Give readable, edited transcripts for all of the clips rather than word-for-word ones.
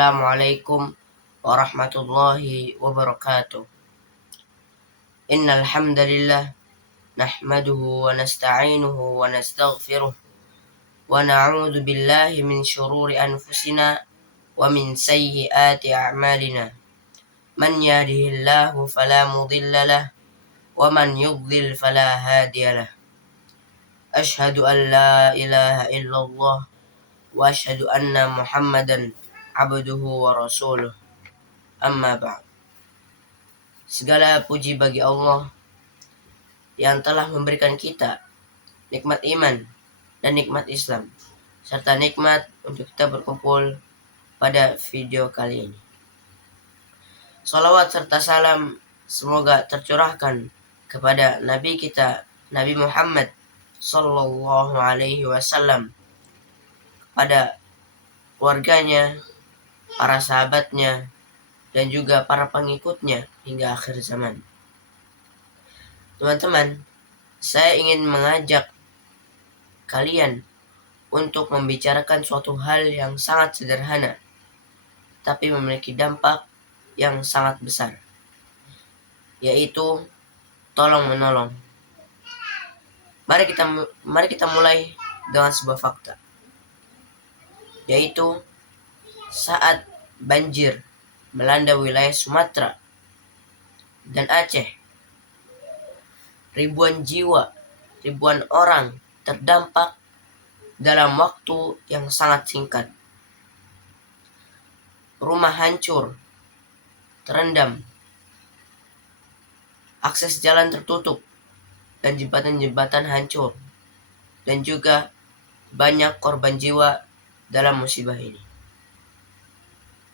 Assalamualaikum warahmatullahi wabarakatuh. Innal hamdalillah nahmaduhu wa nasta'inuhu wa nastaghfiruh wa na'udzu billahi min shururi anfusina wa min sayyiati a'malina. Man yahdihillahu fala mudilla lah wa man yudlil fala hadiya lah. Asyhadu an la ilaha illallah wa asyhadu anna Muhammadan abduhu wa rasuluh. Amma ba'd. Segala puji bagi Allah yang telah memberikan kita nikmat iman dan nikmat Islam, serta nikmat untuk kita berkumpul pada video kali ini. Salawat serta salam semoga tercurahkan kepada Nabi kita, Nabi Muhammad Sallallahu Alaihi Wasallam, kepada keluarganya, para sahabatnya, dan juga para pengikutnya hingga akhir zaman. Teman-teman, saya ingin mengajak kalian untuk membicarakan suatu hal yang sangat sederhana, tapi memiliki dampak yang sangat besar, yaitu tolong-menolong. Mari kita mulai dengan sebuah fakta, yaitu saat banjir melanda wilayah Sumatera dan Aceh, ribuan orang terdampak dalam waktu yang sangat singkat. Rumah hancur, terendam, akses jalan tertutup, dan jembatan-jembatan hancur, dan juga banyak korban jiwa dalam musibah ini.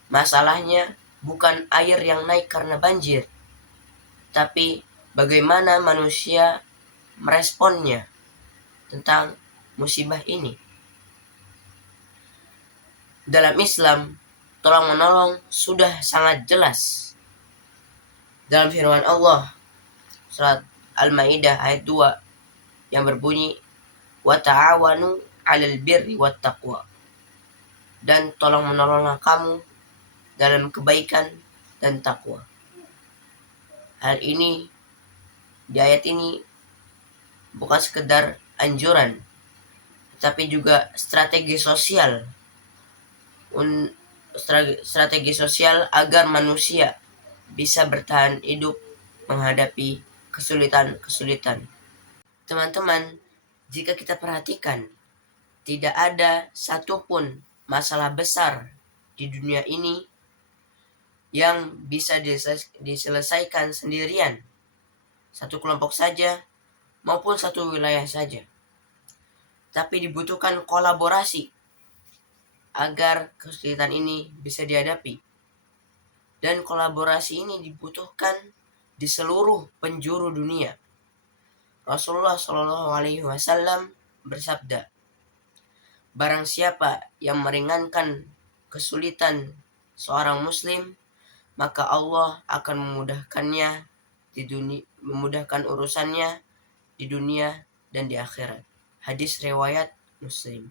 Masalahnya bukan air yang naik karena banjir, tapi bagaimana manusia meresponnya tentang musibah ini. Dalam Islam, tolong-menolong sudah sangat jelas. Dalam firman Allah, surat Al-Maidah ayat 2 yang berbunyi, "Wa ta'awanu 'alal birri wat taqwa." Dan tolong-menolonglah kamu dalam kebaikan dan takwa. Hal ini di ayat ini bukan sekedar anjuran, tapi juga strategi sosial agar manusia bisa bertahan hidup menghadapi kesulitan-kesulitan. Teman-teman, jika kita perhatikan, tidak ada satupun masalah besar di dunia ini yang bisa diselesaikan sendirian, satu kelompok saja maupun satu wilayah saja. Tapi dibutuhkan kolaborasi agar kesulitan ini bisa dihadapi. Dan kolaborasi ini dibutuhkan di seluruh penjuru dunia. Rasulullah Shallallahu Alaihi Wasallam bersabda, "Barang siapa yang meringankan kesulitan seorang muslim, maka Allah akan memudahkan urusannya di dunia dan di akhirat." Hadis riwayat Muslim.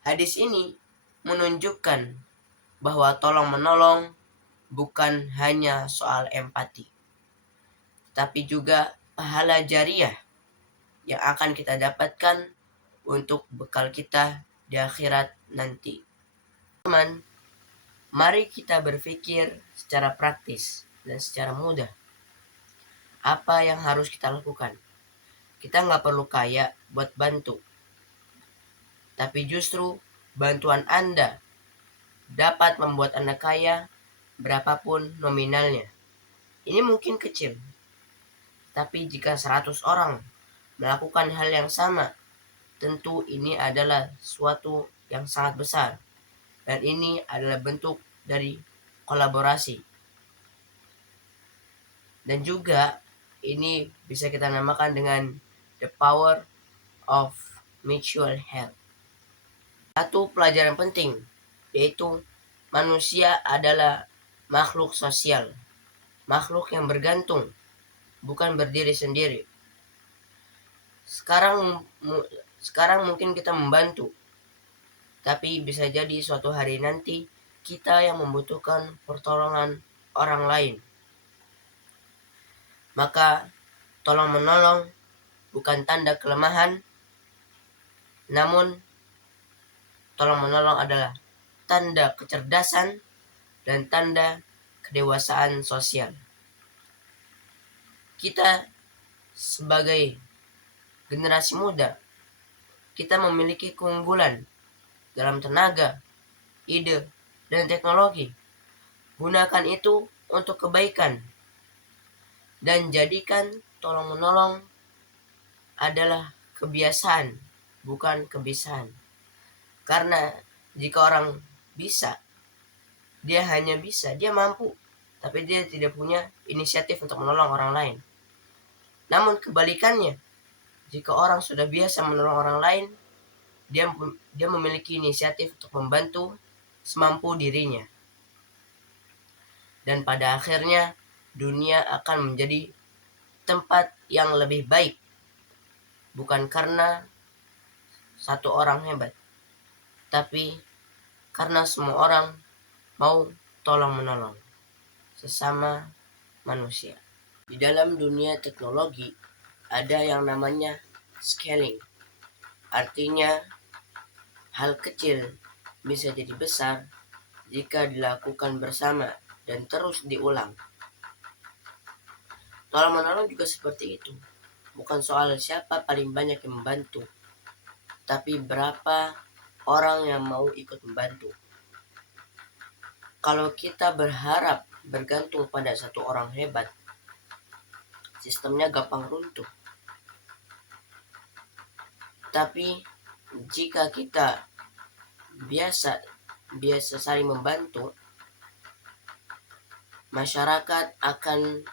Hadis ini menunjukkan bahwa tolong-menolong bukan hanya soal empati, tapi juga pahala jariah yang akan kita dapatkan untuk bekal kita di akhirat nanti. Teman, mari kita berpikir secara praktis dan secara mudah. Apa yang harus kita lakukan? Kita nggak perlu kaya buat bantu. Tapi justru bantuan Anda dapat membuat Anda kaya berapapun nominalnya. Ini mungkin kecil. Tapi jika 100 orang melakukan hal yang sama, tentu ini adalah suatu yang sangat besar. Dan ini adalah bentuk dari kolaborasi. Dan juga ini bisa kita namakan dengan the power of mutual help. Satu pelajaran penting, yaitu manusia adalah makhluk sosial, makhluk yang bergantung, bukan berdiri sendiri. Sekarang mungkin kita membantu, Tapi bisa jadi suatu hari nanti kita yang membutuhkan pertolongan orang lain. Maka tolong menolong bukan tanda kelemahan, namun tolong menolong adalah tanda kecerdasan dan tanda kedewasaan sosial. Kita sebagai generasi muda, kita memiliki keunggulan dalam tenaga, ide, dan teknologi. Gunakan itu untuk kebaikan dan jadikan tolong-menolong adalah kebiasaan, bukan kebiasaan. Karena jika orang bisa, dia hanya bisa, dia mampu, tapi dia tidak punya inisiatif untuk menolong orang lain. Namun kebalikannya, jika orang sudah biasa menolong orang lain, dia memiliki inisiatif untuk membantu semampu dirinya. Dan pada akhirnya dunia akan menjadi tempat yang lebih baik, bukan karena satu orang hebat, tapi karena semua orang mau tolong menolong sesama manusia. Di dalam dunia teknologi ada yang namanya scaling. Artinya hal kecil bisa jadi besar jika dilakukan bersama dan terus diulang. Tolong menolong juga seperti itu. Bukan soal siapa paling banyak yang membantu, tapi berapa orang yang mau ikut membantu. Kalau kita berharap bergantung pada satu orang hebat, sistemnya gampang runtuh. Tapi jika kita biasa saling membantu, masyarakat akan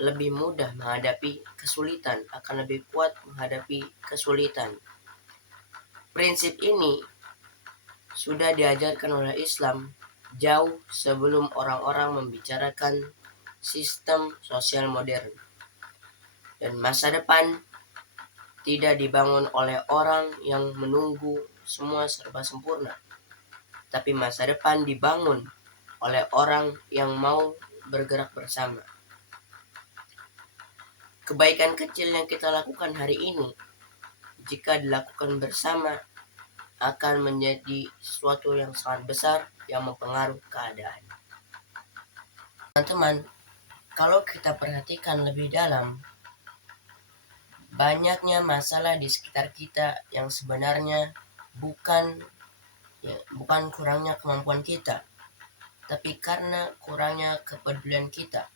lebih mudah menghadapi kesulitan, akan lebih kuat menghadapi kesulitan. Prinsip ini sudah diajarkan oleh Islam jauh sebelum orang-orang membicarakan sistem sosial modern. Dan masa depan tidak dibangun oleh orang yang menunggu semua serba sempurna, tapi masa depan dibangun oleh orang yang mau bergerak bersama. Kebaikan kecil yang kita lakukan hari ini, jika dilakukan bersama, akan menjadi sesuatu yang sangat besar yang mempengaruhi keadaan. Teman-teman, kalau kita perhatikan lebih dalam, banyaknya masalah di sekitar kita yang sebenarnya bukan kurangnya kemampuan kita, tapi karena kurangnya kepedulian kita.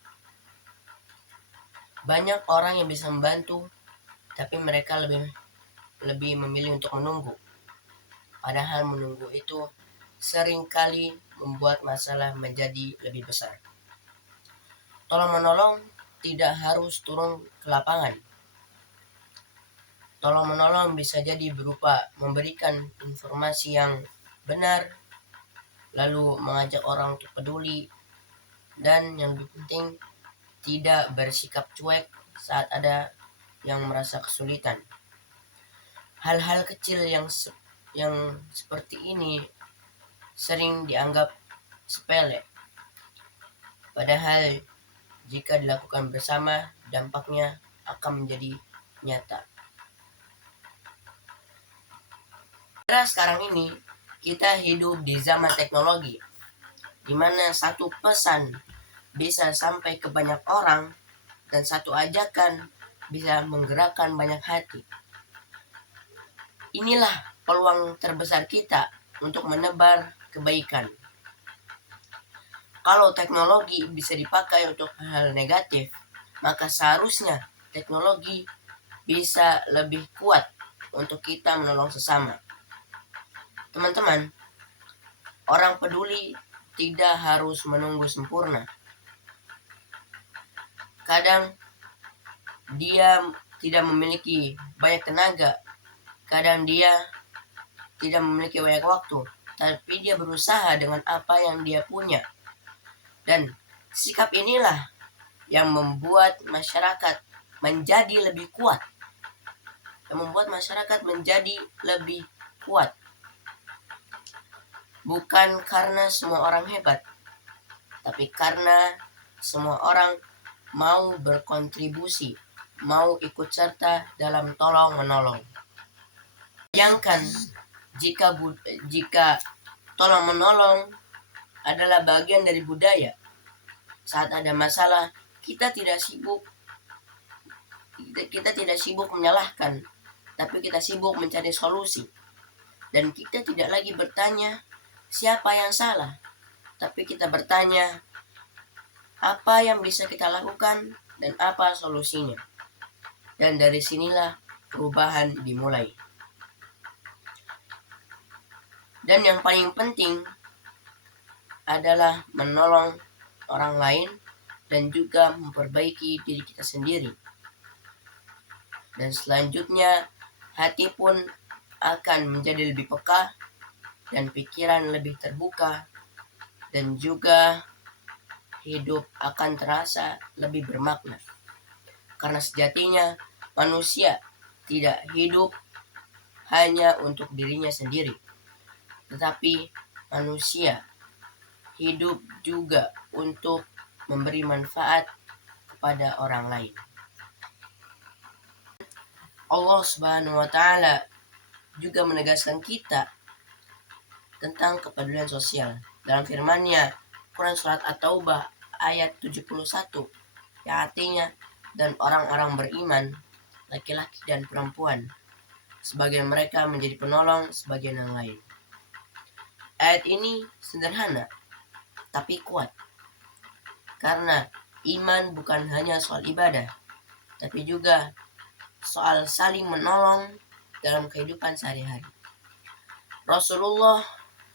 Banyak orang yang bisa membantu, tapi mereka lebih memilih untuk menunggu. Padahal menunggu itu seringkali membuat masalah menjadi lebih besar. Tolong menolong tidak harus turun ke lapangan. Tolong menolong bisa jadi berupa memberikan informasi yang benar, lalu mengajak orang untuk peduli, dan yang lebih penting tidak bersikap cuek saat ada yang merasa kesulitan. Hal-hal kecil yang seperti ini sering dianggap sepele, padahal jika dilakukan bersama dampaknya akan menjadi nyata. Karena sekarang ini kita hidup di zaman teknologi, di mana satu pesan bisa sampai ke banyak orang dan satu ajakan bisa menggerakkan banyak hati. Inilah peluang terbesar kita untuk menebar kebaikan. Kalau teknologi bisa dipakai untuk hal negatif, maka seharusnya teknologi bisa lebih kuat untuk kita menolong sesama. Teman-teman, orang peduli tidak harus menunggu sempurna. Kadang dia tidak memiliki banyak tenaga, kadang dia tidak memiliki banyak waktu, tapi dia berusaha dengan apa yang dia punya. Dan sikap inilah yang membuat masyarakat menjadi lebih kuat. bukan karena semua orang hebat, tapi karena semua orang mau berkontribusi, mau ikut serta dalam tolong menolong. Bayangkan jika tolong menolong adalah bagian dari budaya. Saat ada masalah, kita tidak sibuk menyalahkan, tapi kita sibuk mencari solusi. Dan kita tidak lagi bertanya siapa yang salah, tapi kita bertanya apa yang bisa kita lakukan dan apa solusinya. Dan dari sinilah perubahan dimulai. Dan yang paling penting adalah menolong orang lain dan juga memperbaiki diri kita sendiri. Dan selanjutnya hati pun akan menjadi lebih peka dan pikiran lebih terbuka, dan juga hidup akan terasa lebih bermakna. Karena sejatinya manusia tidak hidup hanya untuk dirinya sendiri, tetapi manusia hidup juga untuk memberi manfaat kepada orang lain. Allah Subhanahu wa Ta'ala juga menegaskan kita tentang kepedulian sosial dalam firman-Nya, Quran surat At-Taubah ayat 71, yang artinya, dan orang-orang beriman, laki-laki dan perempuan, sebagian mereka menjadi penolong sebagian yang lain. Ayat ini sederhana tapi kuat, karena iman bukan hanya soal ibadah, tapi juga soal saling menolong dalam kehidupan sehari-hari. Rasulullah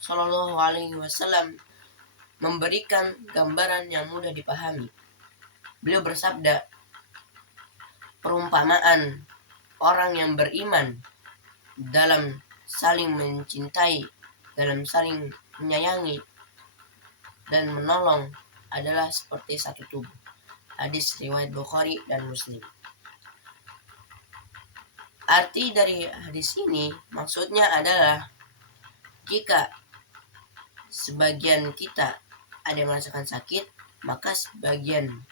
Shallallahu Alaihi Wasallam memberikan gambaran yang mudah dipahami. Beliau bersabda, perumpamaan orang yang beriman dalam saling mencintai, dalam saling menyayangi dan menolong adalah seperti satu tubuh. Hadis riwayat Bukhari dan Muslim. Arti dari hadis ini maksudnya adalah jika sebagian kita ada yang merasakan sakit, maka sebagian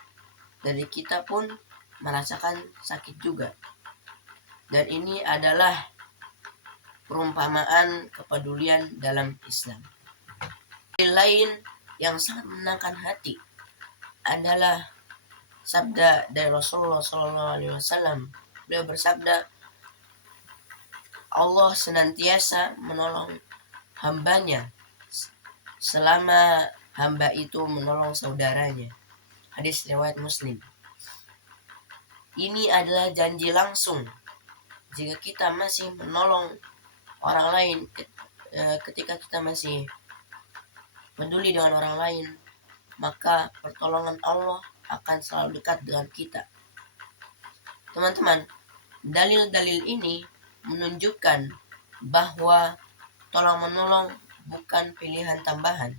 dari kita pun merasakan sakit juga. Dan ini adalah perumpamaan kepedulian dalam Islam. Lain yang sangat menenangkan hati adalah sabda dari Rasulullah SAW. Beliau bersabda, Allah senantiasa menolong hambanya selama hamba itu menolong saudaranya. Hadis riwayat Muslim. Ini adalah janji langsung. Jika kita masih menolong orang lain, ketika kita masih peduli dengan orang lain, maka pertolongan Allah akan selalu dekat dengan kita. Teman-teman, dalil-dalil ini menunjukkan bahwa tolong-menolong bukan pilihan tambahan,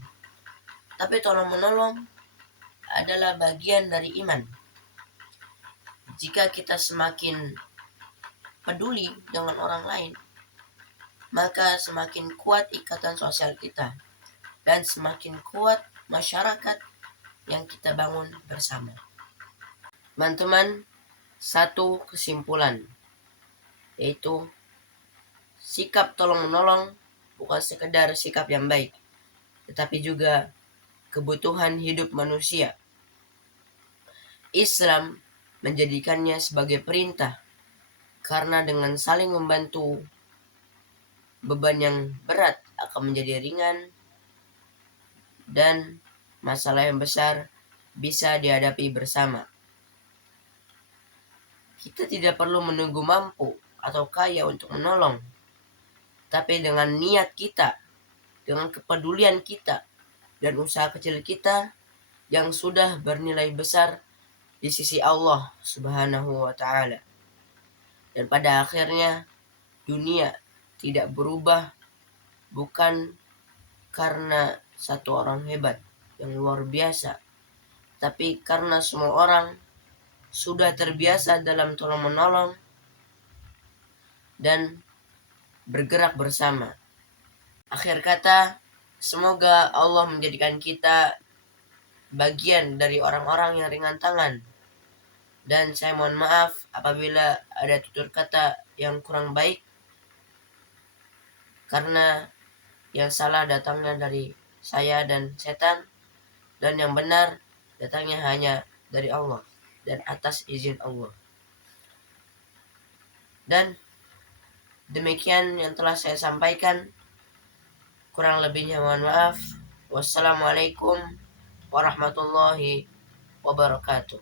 tapi tolong-menolong adalah bagian dari iman. Jika kita semakin peduli dengan orang lain, maka semakin kuat ikatan sosial kita dan semakin kuat masyarakat yang kita bangun bersama. Teman-teman, satu kesimpulan, yaitu sikap tolong-menolong bukan sekedar sikap yang baik, tetapi juga kebutuhan hidup manusia. Islam menjadikannya sebagai perintah, karena dengan saling membantu, beban yang berat akan menjadi ringan dan masalah yang besar bisa dihadapi bersama. Kita tidak perlu menunggu mampu atau kaya untuk menolong, tapi dengan niat kita, dengan kepedulian kita, dan usaha kecil kita yang sudah bernilai besar di sisi Allah Subhanahu wa Ta'ala. Dan pada akhirnya dunia tidak berubah bukan karena satu orang hebat yang luar biasa, tapi karena semua orang sudah terbiasa dalam tolong-menolong dan bergerak bersama. Akhir kata, Semoga Allah menjadikan kita bagian dari orang-orang yang ringan tangan. Dan saya mohon maaf apabila ada tutur kata yang kurang baik, karena yang salah datangnya dari saya dan setan, dan yang benar datangnya hanya dari Allah dan atas izin Allah. Dan demikian yang telah saya sampaikan. Kurang lebihnya mohon maaf. Wassalamualaikum warahmatullahi wabarakatuh.